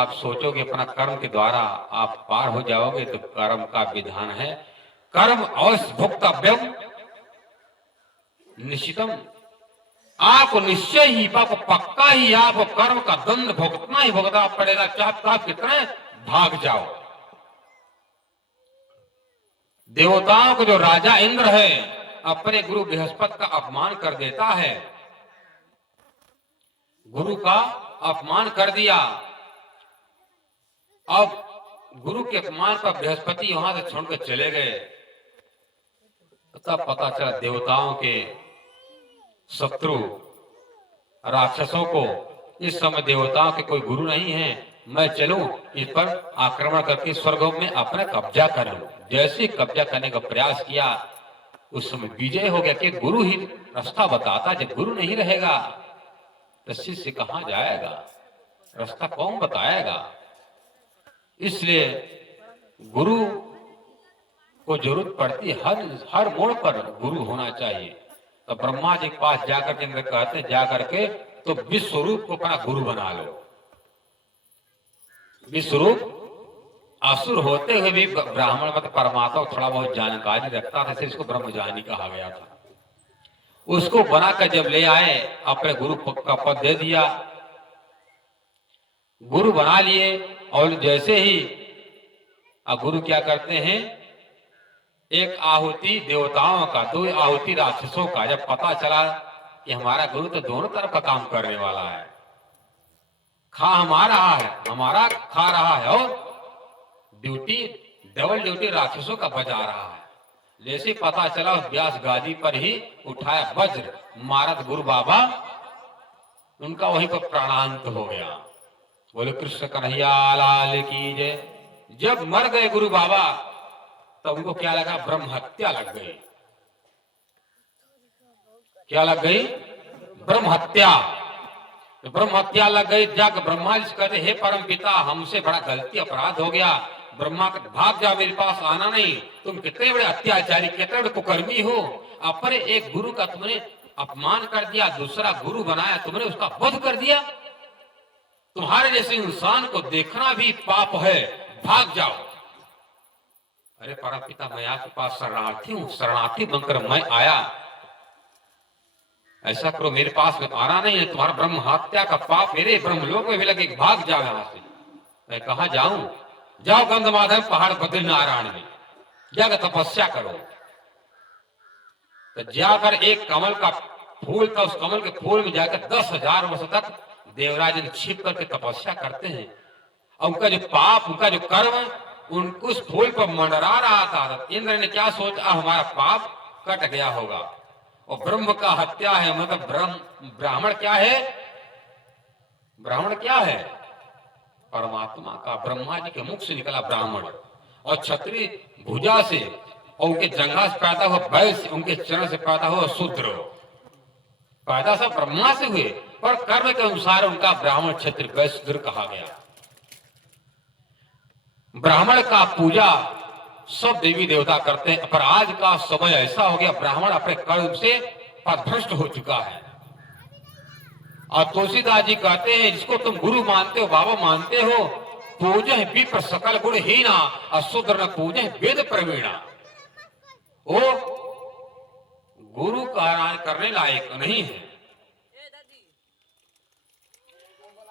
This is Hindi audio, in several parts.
आप सोचोगे अपना कर्म के द्वारा आप पार हो जाओगे, तो कर्म का विधान है कर्म अवश्य भुक्तव्यम निश्चितम। आपको निश्चय ही, आपको पक्का ही आपको कर्म का दंड भुगतना ही भुगतना पड़ेगा, चाहे आप कितने भाग जाओ। देवताओं को जो राजा इंद्र है अपने गुरु बृहस्पति का अपमान कर देता है, गुरु का अपमान कर दिया। अब गुरु के अपमान पर बृहस्पति वहां से छोड़कर चले गए। तब पता चला देवताओं के शत्रु राक्षसों को इस समय देवताओं के कोई गुरु नहीं है, मैं चलूं इस पर आक्रमण करके स्वर्ग में अपना कब्जा कर लूं। जैसे कब्जा करने का प्रयास किया उस समय विजय हो गया कि गुरु ही रास्ता बताता, जब गुरु नहीं रहेगा तो शिष्य कहां जाएगा, रास्ता कौन बताएगा। इसलिए गुरु को जरूरत पड़ती, हर मोड़ पर गुरु होना चाहिए। तो ब्रह्मा जी के पास जाकर के इंद्र कहते जाकर के तो विश्वरूप को अपना गुरु बना लो। विश्वरूप असुर होते हुए भी ब्राह्मण मतलब परमात्मा थोड़ा बहुत जानकारी रखता था, इसको ब्रह्मज्ञानी कहा गया था। उसको बनाकर जब ले आए अपने गुरु का पद दे दिया, गुरु बना लिए। और जैसे ही गुरु क्या करते हैं, एक आहुति देवताओं का, 2 आहुति राक्षसों का। जब पता चला कि हमारा गुरु तो दोनों तरफ का काम करने वाला है, खा हमारा है, हमारा खा रहा है, और ड्यूटी डबल ड्यूटी राक्षसों का बजा रहा है। जैसे पता चला व्यास गादी पर ही उठाया वज्र, मारत गुरु बाबा उनका वहीं पर प्राणांत हो गया। बोले कृष्ण कन्हैया लाल की जय। जब मर गए गुरु बाबा तब उनको क्या लगा, ब्रह्म हत्या लग गई। क्या लग गई, ब्रह्म हत्या। तो ब्रह्म हत्या लग गई। जाकर ब्रह्मा जी कहते हे परम पिता, हमसे बड़ा गलती अपराध हो गया, ब्रह्मा का भाग जा, मेरे पास आना नहीं, तुम कितने बड़े अत्याचारी, कितने बड़े कुकर्मी हो। अपने एक गुरु का तुमने अपमान कर दिया, दूसरा गुरु बनाया, तुमने उसका वध कर दिया। तुम्हारे जैसे इंसान को देखना भी पाप है, भाग जाओ। अरे परम पिता, मैं आपके पास शरणार्थी हूं, शरणार्थी बनकर मैं आया, ऐसा करो मेरे पास में आना नहीं है, तुम्हारा ब्रह्म हत्या का पाप मेरे ब्रह्मलोक में भी लगे, भाग जाओ यहां से। मैं कहा जाऊं, जाओ गंधमाधव पहाड़ बद्रीनारायण में जाकर तपस्या करो। तो जाकर एक कमल का फूल था, उस कमल के फूल में जाकर 10,000 वर्ष तक देवराज ने छिप करके तपस्या करते हैं। और उनका जो पाप, उनका जो कर्म उनको उस फूल पर मंडरा रहा था। इंद्र ने क्या सोचा, हमारा पाप कट गया होगा। और ब्रह्म का हत्या है, मतलब ब्राह्मण क्या है, ब्राह्मण क्या है, परमात्मा का, ब्रह्मा जी के मुख से निकला ब्राह्मण। और क्षत्रिय भुजा से और उनके जंघा से पैदा हुआ वैश्य, उनके चरण से पैदा हुआ शूद्र, पैदा सब ब्रह्मा से हुए, पर कर्म के अनुसार उनका ब्राह्मण क्षत्रिय वैश्य शूद्र कहा गया। ब्राह्मण का पूजा सब देवी देवता करते हैं, पर आज का समय ऐसा हो गया ब्राह्मण अपने कर्म से पथभ्रष्ट हो चुका है। और तुलसीदास जी कहते हैं, जिसको तुम गुरु मानते हो, बाबा मानते हो, पूजह विप्र सकल गुण हीना, अशूद्र न पूजह वेद प्रवीणा। वो गुरु करने लायक नहीं है,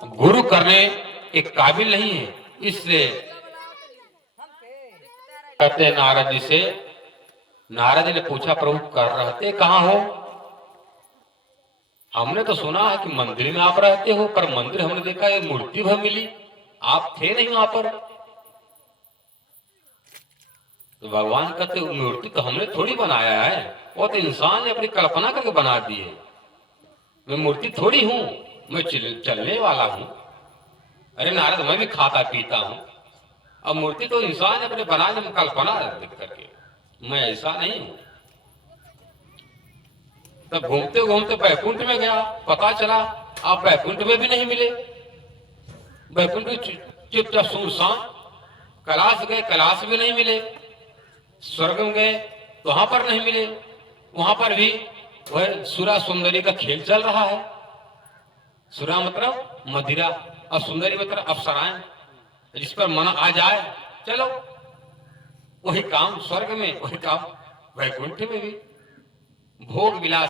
गुरु करने के काबिल नहीं है। इसलिए कहते हैं नारद जी से, नारद जी ने पूछा प्रभु कर रहते कहाँ हो? हमने तो सुना है कि मंदिर में आप रहते हो, पर मंदिर हमने देखा है मूर्ति भर मिली, आप थे नहीं वहां पर। तो भगवान कहते मूर्ति तो हमने थोड़ी बनाया है, वो तो इंसान ने अपनी कल्पना करके बना दी है। मैं मूर्ति थोड़ी हूं, मैं चलने वाला हूं। अरे नारद, मैं भी खाता पीता हूं, अब मूर्ति तो इंसान ने अपने बनाने में कल्पना देख करके, मैं ऐसा नहीं हूं। तब घूमते घूमते बैकुंठ में गया, पता चला आप बैकुंठ में भी नहीं मिले। बैकुंठ चुपचाप सुनसान। कैलाश गए, कैलाश भी नहीं मिले। स्वर्ग में गए तो वहां पर नहीं मिले, वहां पर भी वह सुरा सुंदरी का खेल चल रहा है। सुरा मतलब मदिरा और सुंदरी मतलब अप्सराएं, जिस पर मन आ जाए चलो, वही काम स्वर्ग में, वही काम वैकुंठ में भी। भोग विलास